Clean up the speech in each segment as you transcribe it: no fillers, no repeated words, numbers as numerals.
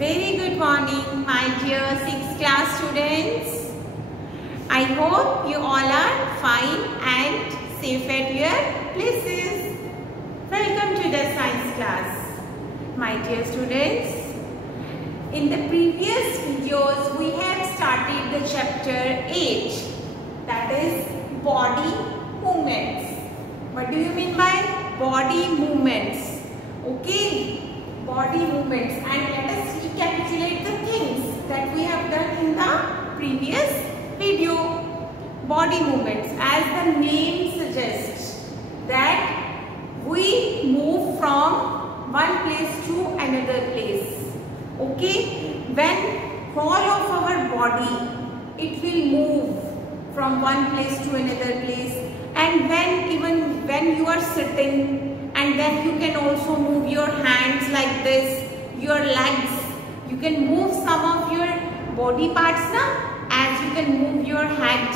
Very good morning, my dear 6th class students. I hope you all are fine and safe at your places. Welcome to the science class. My dear students, in the previous videos we have started the chapter 8, that is body movements. What do you mean by body movements? Okay, body movements, and let us recapitulate the things that we have done in the previous video. Body movements, as the name suggests, that we move from one place to another place. Okay, when all of our body, it will move from one place to another place, and when you are sitting, and then you can also move your hands like this, your legs, you can move some of your body parts now, as you can move your head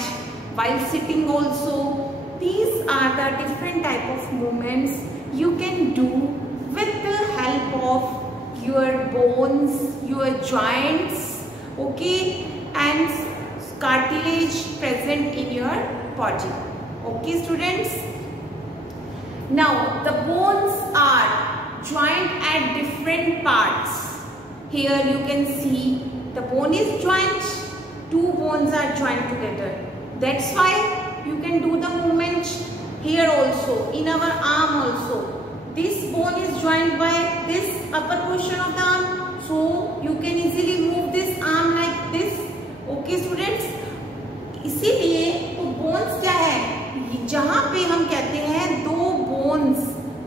while sitting also. These are the different type of movements you can do with the help of your bones, your joints, okay, and cartilage present in your body. Okay students, now the bones are joined at different parts. Here you can see the bone is joined, two bones are joined together. That's why you can do the movement here also, in our arm also. This bone is joined by this upper portion of the arm, so you can easily move this arm like this. Okay students, इसीलिए तो bones क्या है, जहाँ पे हम कहते हैं दो बोन्स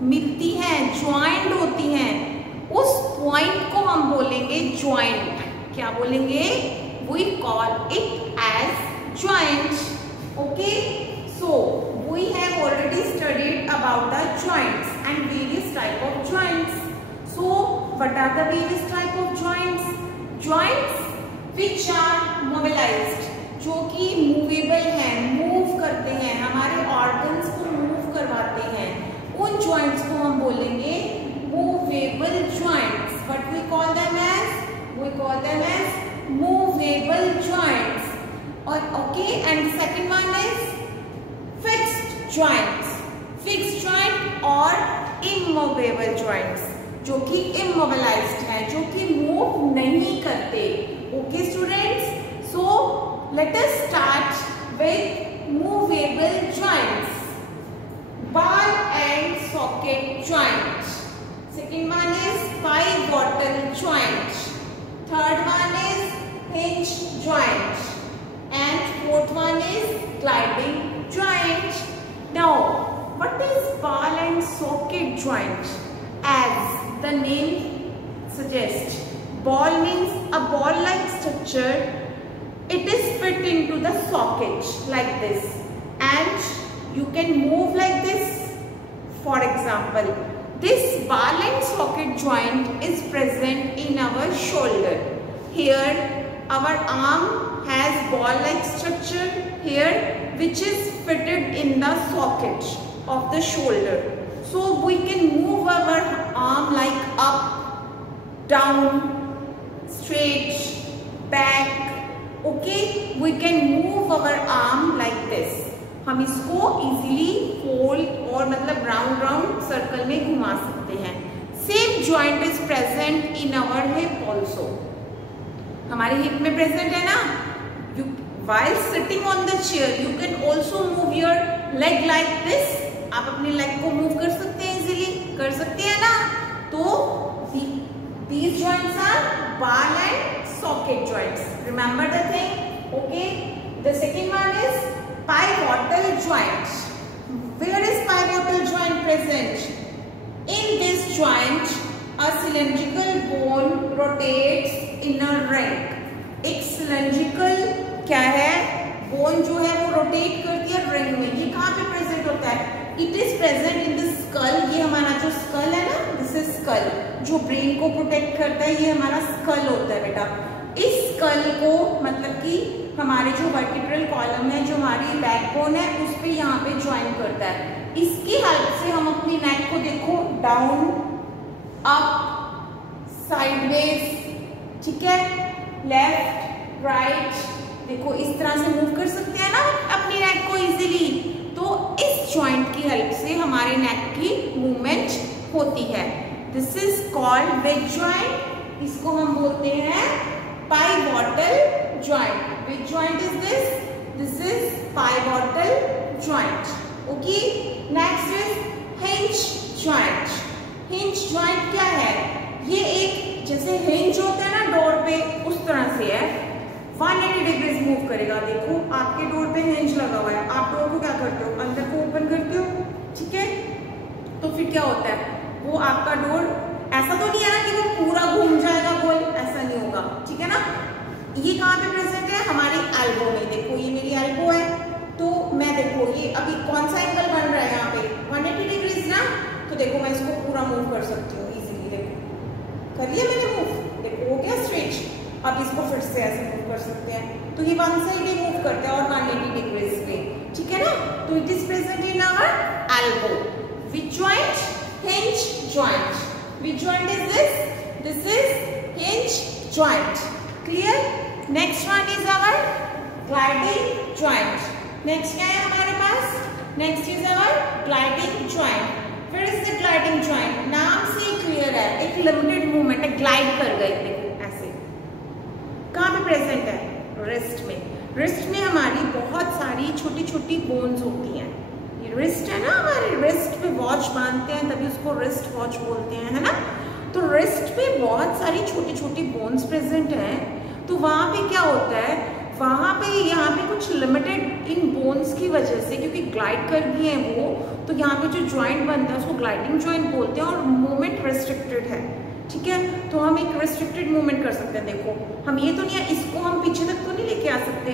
मिलती हैं, ज्वाइंट होती हैं, उस पॉइंट को हम बोलेंगे ज्वाइंट. क्या बोलेंगे? We call it as joint. Okay, so we have already studied about the joints and various type of joints. So what are the various type of joints? Joints which are mobilized, जो कि movable हैं, move करते हैं, हमारे organs को move करवाते हैं, उन जॉइंट्स को हम बोलेंगे movable joints. What we call them as? We call them as movable joints. Or okay, and second one is fixed joints. Fixed joint or immovable joints, जो कि immobilized है, जो कि मूव नहीं करते. Okay students, so let us start with movable joints. Ball and socket joint. Second one is pivotal joint. Third one is hinge joint. And fourth one is gliding joint. Now, what is ball and socket joint? As the name suggests, ball means a ball-like structure. It is fit into the socket like this, and you can move like this. For example, this ball and socket joint is present in our shoulder. Here our arm has ball-like structure here, which is fitted in the socket of the shoulder. So we can move our arm like up, down, straight, back. Okay, we can move our arm like this. हम इसको easily fold और मतलब round circle में घुमा सकते हैं. Same joint is present in our hip also. हमारे hip में present है ना. You while sitting on the chair, you can also move your leg like this. आप अपने leg को move कर सकते हैं easily, कर सकते हैं ना. तो these joints are ball and socket joints. Remember the thing? Okay. The second one is pivotal joint. Where is pivotal joint present? In this joint, a cylindrical bone rotates in a ring. एक cylindrical क्या है? Bone जो है वो rotate करती है ring में. ये कहाँ पे present होता है? It is present in the skull. ये हमारा जो skull है ना, this is skull. जो brain को protect करता है, ये हमारा skull होता है बेटा. इस skull को मतलब कि हमारे जो वर्टिब्रल कॉलम है, जो हमारी बैकबोन है, उस पे यहाँ पे ज्वाइन करता है. इसकी हेल्प से हम अपनी नेक को देखो डाउन, अप, साइडवेज, ठीक है, लेफ्ट राइट, देखो इस तरह से मूव कर सकते हैं ना अपनी नेक को इजीली। तो इस जॉइंट की हेल्प से हमारे नेक की मूवमेंट होती है। This is called which joint, इसको हम बोलते हैं pivotal joint. Which joint is this? This is pivotal joint. Okay, next is hinge joint. Hinge joint क्या है? ये एक जैसे हिंज होता है ना डोर पे, उस तरह से है, 180 डिग्रीज मूव करेगा। देखो आपके डोर पे हिंज लगा हुआ है, आप डोर को क्या करते हो? अंदर को ओपन करते हो, ठीक है। तो फिर क्या होता है, वो आपका डोर ऐसा तो नहीं है ना कि वो पूरा घूम जाएगा गोल, ऐसा नहीं होगा, ठीक है ना। ये कहाँ पे प्रेजेंट है? हमारी एल्बो में। देखो ये मेरी एल्बो है, तो मैं देखो ये अभी कौन सा एंगल बन रहा है यहाँ पे? 180 डिग्रीज ना। तो देखो मैं इसको पूरा मूव कर सकती हूँ इजीली। देखो कर लिया मैंने मूव, देखो हो गया स्ट्रेच। अब इसको फिर से ऐसे मूव कर सकते हैं, तो ये वन साइड ही मूव करते हैं और 180 डिग्रीज पे, ठीक है ना। तो it is present in our elbow. Which joint? Hinge joint. Which joint is this? This is hinge joint. Clear? Next one is our gliding joint. Next क्या है हमारे पास? Next is our gliding joint. फिर is the gliding joint, नाम से clear है, एक limited movement है, ग्लाइड कर गए। देखो ऐसे, कहाँ पे प्रेजेंट है? रिस्ट में। रिस्ट में हमारी बहुत सारी छोटी छोटी बोन्स होती हैं। ये रिस्ट है ना, हमारे रिस्ट पे वॉच बांधते हैं, तभी उसको रिस्ट वॉच बोलते हैं, है ना। तो रिस्ट पे बहुत सारी छोटी छोटी बोन्स प्रेजेंट हैं। तो वहाँ पे क्या होता है, वहाँ पे यहाँ पे कुछ लिमिटेड इन बोन्स की वजह से, क्योंकि ग्लाइड कर गए हैं वो, तो यहाँ पे जो जॉइंट बनता है उसको ग्लाइडिंग जॉइंट बोलते हैं और मूवमेंट रिस्ट्रिक्टेड है, ठीक है। तो हम एक रिस्ट्रिक्टेड मूवमेंट कर सकते हैं। देखो हम ये तो नहीं है, इसको हम पीछे तक तो नहीं लेके आ सकते,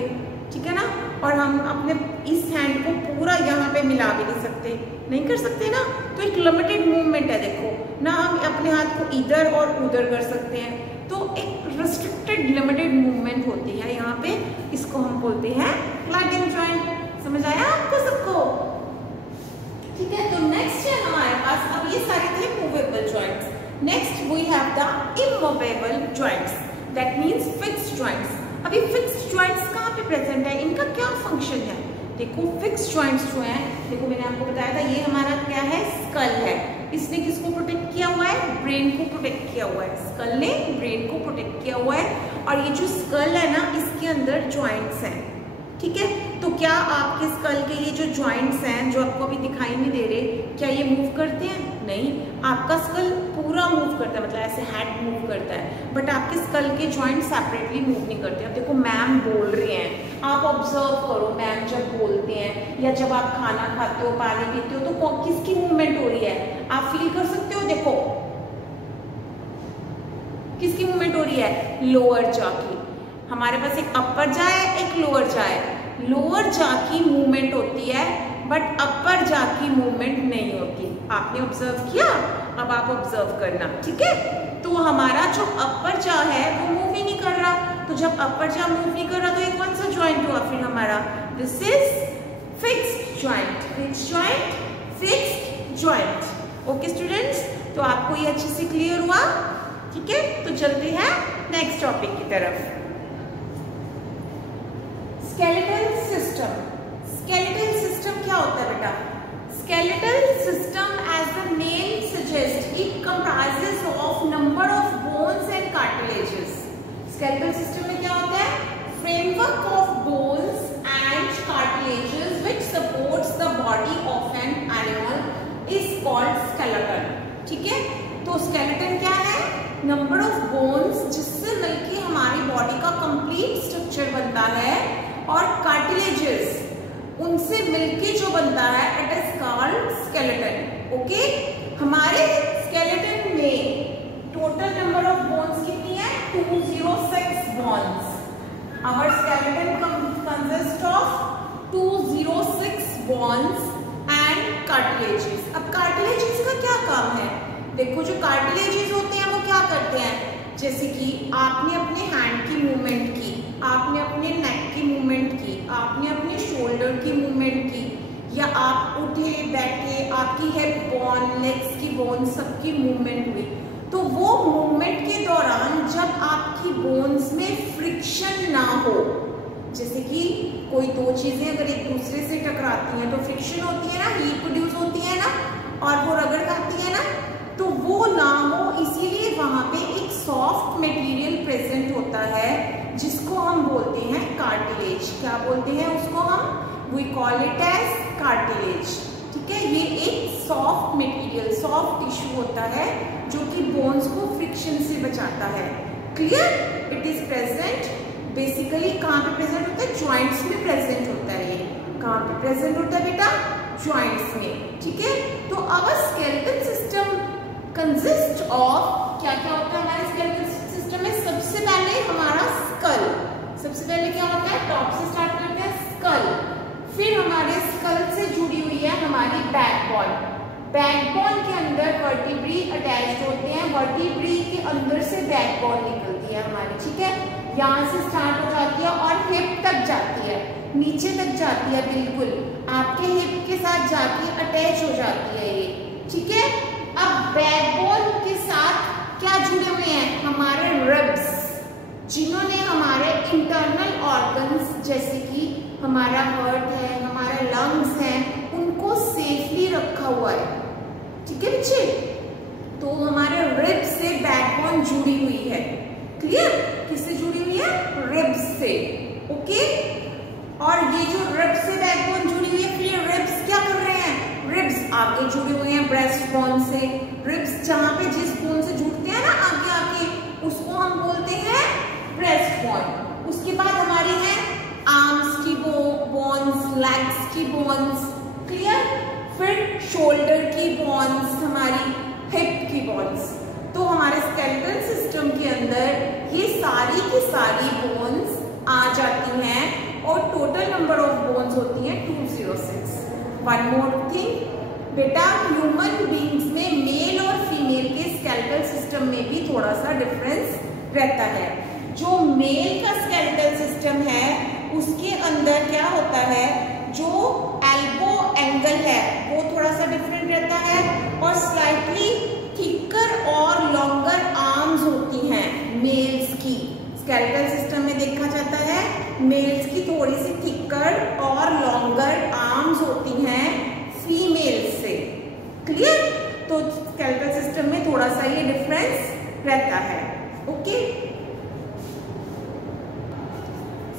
ठीक है ना। और हम अपने इस हैंड को पूरा यहाँ पे मिला भी नहीं सकते, नहीं कर सकते ना। तो एक लिमिटेड मूवमेंट है, देखो ना, हम अपने हाथ को इधर और उधर कर सकते हैं। तो एक रिस्ट्रिक्टेड लिमिटेड मूवमेंट होती है यहाँ पे, इसको हम बोलते हैं ग्लाइडिंग जॉइंट। समझ आया आपको सबको? ठीक है, तो नेक्स्ट है हमारे पास, अब ये सारे थे movable joints. Next we have the immovable joints, that means fixed joints. अभी फिक्स्ड जॉइंट्स कहाँ पे प्रेजेंट है, इनका क्या फंक्शन है? देखो फिक्स्ड जॉइंट्स जो है, देखो मैंने आपको बताया था, ये हमारा क्या है? स्कल है। इसने किसको प्रोटेक्ट किया हुआ है? ब्रेन को प्रोटेक्ट किया हुआ है। स्कल ने ब्रेन को प्रोटेक्ट किया हुआ है। और ये जो स्कल है ना, इसके अंदर जॉइंट्स हैं, ठीक है। तो क्या आपके स्कल के ये जो जॉइंट्स हैं, जो आपको अभी दिखाई नहीं दे रहे, क्या ये मूव करते हैं? नहीं, आपका स्कल पूरा मूव करता है, मतलब ऐसे हेड मूव करता है, बट आपके स्कल के जॉइंट्स सेपरेटली मूव नहीं करते। अब देखो मैम बोल रहे हैं, आप ऑब्जर्व करो, मैम जब बोलते हैं या जब आप खाना खाते हो, पानी पीते हो, तो किसकी मूवमेंट हो रही है? आप फील कर सकते हो। देखो किसकी मूवमेंट हो रही है? लोअर जॉ की। हमारे पास एक अपर जा है, एक लोअर जा है। लोअर जा की मूवमेंट होती है, बट अपर जा की मूवमेंट नहीं होती। आपने ऑब्जर्व किया? अब आप ऑब्जर्व करना, ठीक है। तो हमारा जो अपर जा है वो मूव ही नहीं कर रहा। तो जब अपर जा मूव नहीं कर रहा, तो एक कौन सा जॉइंट हुआ फिर हमारा? This is fixed joint. Fixed joint, fixed joint. Okay students, तो आपको ये अच्छे से क्लियर हुआ, ठीक है। तो चलते हैं नेक्स्ट टॉपिक की तरफ। Skeletal system. स्केलेटल सिस्टम क्या होता है बेटा? Skeletal system, as the name suggest, it comprises of number of bones and cartilages. Skeletal system में क्या होता है? Framework of bones and cartilages which supports the body of an animal is called skeleton, ठीक है। तो skeleton क्या है? Number of bones जिससे मिलकर हमारी बॉडी का कंप्लीट स्ट्रक्चर बनता है, और कार्टिलेजेस उनसे मिलके जो बनता है, it is called skeleton. Okay, हमारे स्केलेटन में टोटल नंबर ऑफ बोन्स कितनी है? 206 bones. Our skeleton consist of 206 bones and cartilages. अब कार्टिलेजेस का क्या काम है? देखो जो कार्टिलेजेस होते हैं वो क्या करते हैं? जैसे कि आपने अपने हैंड की मूवमेंट की, आपने अपने नेक की मूवमेंट की, आपने अपने शोल्डर की मूवमेंट की, या आप उठे बैठे, आपकी हिप बोन, लेग्स की बोन, सबकी मूवमेंट हुई। तो वो मूवमेंट के दौरान जब आपकी बोन्स में फ्रिक्शन ना हो। जैसे कि कोई दो चीजें अगर एक दूसरे से टकराती हैं तो फ्रिक्शन होती है ना, हीट प्रोड्यूस होती है ना, और वो रगड़ खाती है ना, तो वो ना हो, इसीलिए वहां पे एक सॉफ्ट मटेरियल प्रेजेंट होता है जिसको हम बोलते हैं कार्टिलेज। क्या बोलते हैं उसको हम? We call it as cartilage. ठीक है, ये एक सॉफ्ट मटेरियल, सॉफ्ट टिश्यू होता है जो कि बोन्स को फ्रिक्शन से बचाता है। Clear? It is present basically कहाँ पे प्रेजेंट होता है? जॉइंट्स में प्रेजेंट होता है। ये कहाँ पे प्रेजेंट होता है बेटा? जॉइंट्स में। ठीक है, तो our skeletal system consist of, क्या क्या होता है हमारे स्केलेटल सिस्टम में? सबसे पहले हमारा स्कल। सबसे पहले क्या होता है? टॉप से स्टार्ट करते हैं, स्कल। फिर हमारे स्कल से जुड़ी हुई है हमारी बैकबोन। बैकबोन के अंदर वर्टिब्री अटैच्ड होते हैं, वर्टिब्री के अंदर से बैकबोन निकलती है हमारी। ठीक है, यहाँ से स्टार्ट हो जाती है और हिप तक जाती है, नीचे तक जाती है, बिल्कुल आपके हिप के साथ जाके अटैच हो जाती है ये। ठीक है, अब बैकबोन के साथ क्या जुड़े हुए हैं? हमारे रिब्स, जिन्होंने हमारे इंटरनल ऑर्गन्स जैसे कि हमारा हार्ट है, हमारा लंग्स है, उनको सेफली रखा हुआ है। ठीक है बच्चे, तो हमारे रिब्स से बैकबोन जुड़ी हुई है। क्लियर? किससे जुड़ी हुई है? रिब्स से। ओके, और ये जो रिब्स से बैकबोन जुड़ी हुई है, फिर रिब्स क्या कर रहे हैं? रिब्स आगे जुड़े हुए हैं ब्रेस्ट बोन से। रिब्स जहां पे जिस बोन से जुड़ते हैं ना आगे आके, उसको हम बोलते हैं ब्रेस्ट बोन। उसके बाद हमारी है आर्म्स की बोन्स, लेग्स की बोन्स। क्लियर? फिर शोल्डर की बोन्स, हमारी हिप की बोन्स। तो हमारे स्केलेटल सिस्टम के अंदर ये सारी की सारी बोन्स आ जाती हैं और टोटल नंबर ऑफ बोन्स होती हैं 206। वन मोर थिंग बेटा, ह्यूमन बींग्स में मेल और फीमेल के स्केलेटल सिस्टम में भी थोड़ा सा डिफरेंस रहता है। जो मेल का स्केलेटल सिस्टम है उसके अंदर क्या होता है? जो एल्बो एंगल है वो थोड़ा सा डिफरेंट रहता है और स्लाइटली थिकर और लॉन्गर आर्म्स होती हैं मेल्स की। स्केलेटल सिस्टम में देखा जाता है मेल्स की थोड़ी सी थिकर और लॉन्गर आर्म्स होती हैं फीमेल्स से। क्लियर? तो स्केलेटल सिस्टम में थोड़ा सा ये डिफरेंस रहता है। ओके,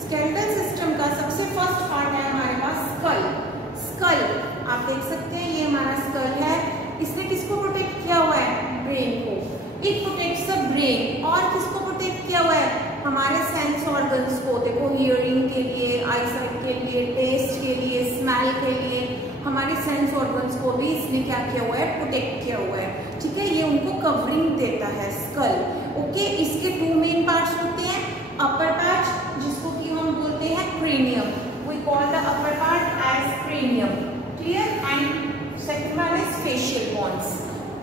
स्केलेटल सिस्टम का सबसे फर्स्ट पार्ट है हमारे पास स्कल। स्कल आप देख सकते हैं, ये हमारा स्कल है। इसने किसको प्रोटेक्ट किया हुआ है? ब्रेन को। It protects the brain. और किसको प्रोटेक्ट किया हुआ है? हमारे सेंस ऑर्गन्स को। देखो, हियरिंग के लिए, आईसाइट के लिए, टेस्ट के लिए, स्मेल के लिए, हमारे सेंस ऑर्गन्स को भी इसने क्या किया हुआ है? प्रोटेक्ट किया हुआ है। ठीक है, ये उनको कवरिंग देता है स्कल। ओके, इसके टू मेन पार्ट्स होते हैं। अपर पार्ट जिसको कि हम बोलते हैं cranium, we call the upper part as cranium. Clear? And second one is facial bones.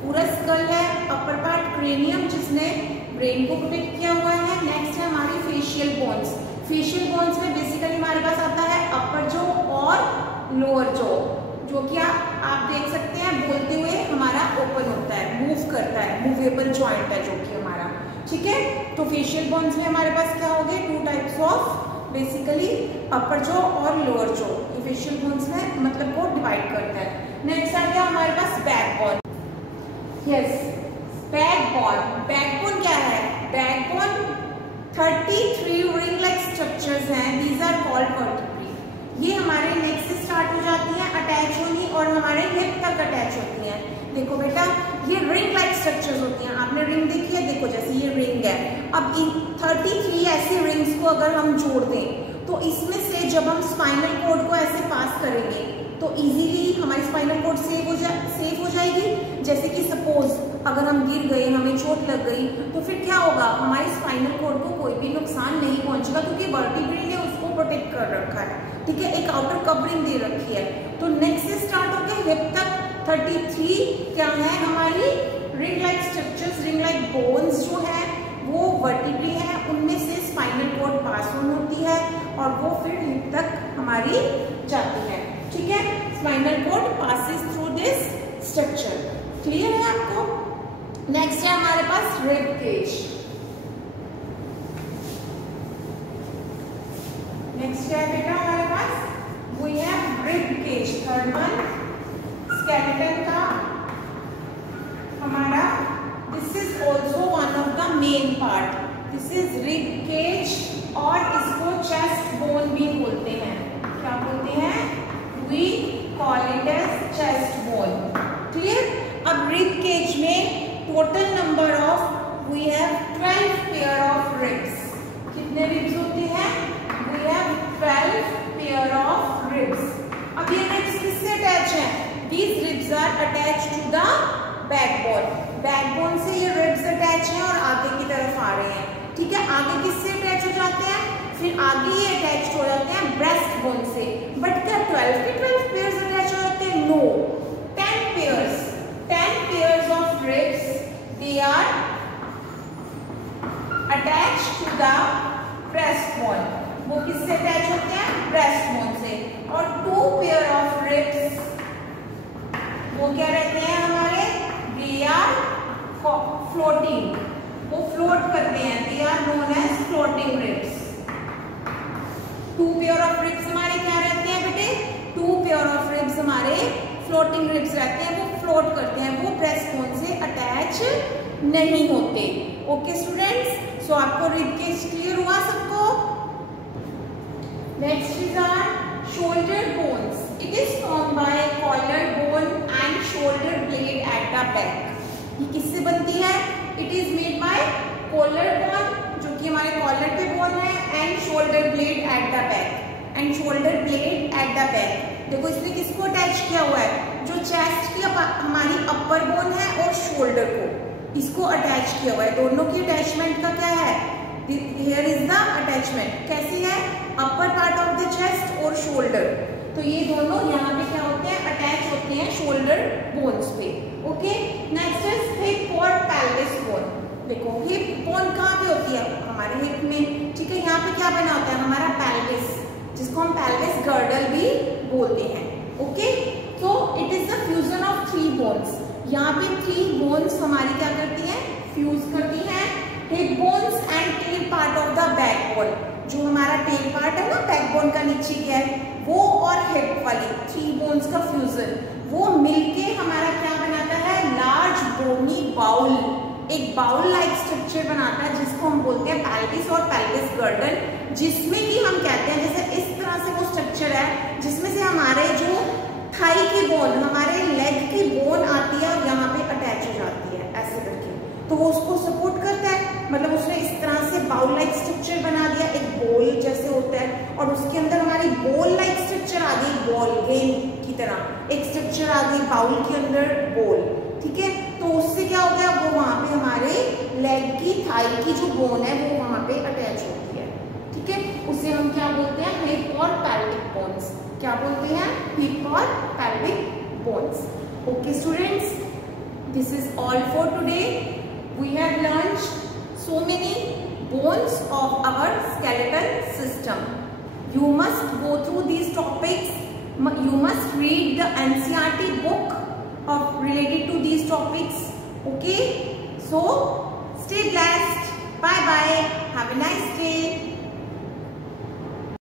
पूरा स्कल है, अपर पार्ट क्रेनियम जिसने ब्रेन को प्रोटेक्ट किया हुआ है। नेक्स्ट है हमारी फेशियल बोन्स। फेशियल बोन्स में बेसिकली हमारे पास आता है अपर जॉ और लोअर जॉ, जो कि आप देख सकते हैं बोलते हुए हमारा ओपन होता है, मूव करता है, मूवेबल जॉइंट है जो कि हमारा। ठीक है, तो फेशियल बोन्स में हमारे पास क्या हो गए? Two types of basically upper jaw और लोअर जॉ। ये फेशियल बोन्स में मतलब को डिवाइड करता है। नेक्स्ट आ गया हमारे पास बैकबोन। Yes, backbone. बैकबोन क्या है? बैकबोन 33 रिंग लाइक स्ट्रक्चर्स हैं। These are called vertebrae. ये हमारे नेक से स्टार्ट हो जाती हैं अटैच होनी और हमारे हिप तक अटैच होती हैं। देखो बेटा, ये रिंग लाइक स्ट्रक्चर्स होती हैं। आपने रिंग देखी है? देखो, जैसे ये रिंग है। अब इन 33 ऐसे रिंग्स को अगर हम जोड़ दें तो इसमें से जब हम स्पाइनल कोड को ऐसे पास करेंगे तो इजीली हमारी स्पाइनल कोड सेफ हो जाएगी। जैसे कि सपोज अगर हम गिर गए, हमें चोट लग गई, तो फिर क्या होगा? हमारी स्पाइनल कोड को कोई भी नुकसान नहीं पहुंचेगा क्योंकि वर्टिब्री ने उसको प्रोटेक्ट कर रखा है। ठीक है, एक आउटर कवरिंग दे रखी है। तो नेक्स्ट से स्टार्ट होकर हिप तक 33 क्या है? हमारी ring like structures, ring like bones जो है वो वर्टिब्री है, उनमें से स्पाइनल कोड पास ऑन होती है और वो फिर हिप तक हमारी जाती है। ठीक है, spinal cord passes through this structure. Clear है आपको? नेक्स्ट है हमारे पास रिब केज। नेक्स्ट क्या है बेटा हमारे पास? We have rib cage, third one skeleton का हमारा, this is also one of the main part, this is rib cage और इसको चेस्ट बोन भी बोलते हैं। क्या बोलते हैं? We call it as chest bone. Clear? अब रिब केज में total number of we have 12 pair of ribs. कितने रिब्स होते हैं? We have 12 pair of ribs. अब ये रिब्स किससे अटैच है? These ribs are attach to the backbone. Backbone से ये रिब्स अटैच हैं और आगे की तरफ आ रहे हैं। ठीक है, आगे किससे अटैच हो जाते हैं? फिर आगे ये अटैच हो जाते हैं ब्रेस्ट बोन से। बट क्या 12 के 12 पेयर्स अटैच हो जाते हैं? No, 10 pairs of ribs they are attached to the breastbone। वो किससे अटैच होते हैं? breastbone से। और 2 pair of ribs वो क्या रहते हैं हमारे? they are floating, वो float करते हैं, they are known as floating ribs। 2 pair of ribs हमारे क्या रहते हैं बेटे? 2 pair of ribs हमारे फ्लोटिंग रिब्स रहते हैं, वो फ्लोट करते हैं, वो ब्रेस्ट बोन से अटैच नहीं होते। ओके स्टूडेंट्स, सो आपको रिब केज क्लियर हुआ सबको? Next is our shoulder bones. It is form by collar bone and shoulder blade at the back. ये किससे बनती है? It is made by collar bone, जो कि हमारे कॉलर पे बोन है, and shoulder blade at the back, and shoulder blade at the back. देखो इसमें किसको अटैच किया हुआ है? जो चेस्ट की हमारी अपर बोन है और शोल्डर को, इसको अटैच किया हुआ है। दोनों की अटैचमेंट का क्या है? Here is the attachment. कैसी है? Upper part of the chest और शोल्डर। तो ये दोनों यहाँ पे क्या होते हैं? अटैच होते हैं शोल्डर बोन्स पे। ओके, नेक्स्ट इज हिप और पेल्विस बोन। देखो हिप बोन कहाँ पे होती है? हमारे हिप में। ठीक है, यहाँ पे क्या बना होता है? हमारा पेल्विस, जिसको हम पेल्विस गर्डल भी बोलते हैं। ओके, तो it is the fusion of 3 bones. यहाँ पे 3 बोन्स हमारी क्या करती हैं? फ्यूज करती हैं। Hip bones and tail part of the backbone, जो हमारा टेल पार्ट है ना बैकबोन का नीचे क्या है, वो और हिप वाली 3 बोन्स का फ्यूजन, वो मिलके हमारा क्या बनाता है? लार्ज बोनी बाउल, एक बाउल लाइक स्ट्रक्चर बनाता है, जिसको हम बोलते हैं पेल्विस और पेल्विस गर्डन। जिसमें कि हम कहते हैं, जैसे इस तरह से वो स्ट्रक्चर है जिसमें से हमारे जो थाई की बोन, हमारे लेग की बोन आती है और यहाँ पे अटैच हो जाती है ऐसे करके, तो वो उसको सपोर्ट करता है। मतलब उसने इस तरह से बाउल लाइक स्ट्रक्चर बना दिया, एक बॉल जैसे होता है, और उसके अंदर हमारी बॉल लाइक स्ट्रक्चर आ गई, बॉल गेम की तरह एक स्ट्रक्चर आ गई बाउल के अंदर बॉल। ठीक है, तो उससे क्या हो गया? वो वहां पे हमारे लेग की थाई की जो बोन है वो वहां पे अटैच होती है। ठीक है, उसे हम क्या बोलते हैं? हिप और पेल्विक बोन्स। क्या बोलते हैं? हिप और pelvic bones. Okay students, this is all for today. We have learned so many bones of our skeletal system. You must go through these topics. You must read the NCERT book of related to these topics. Okay, so stay blessed. Bye bye. Have a nice day.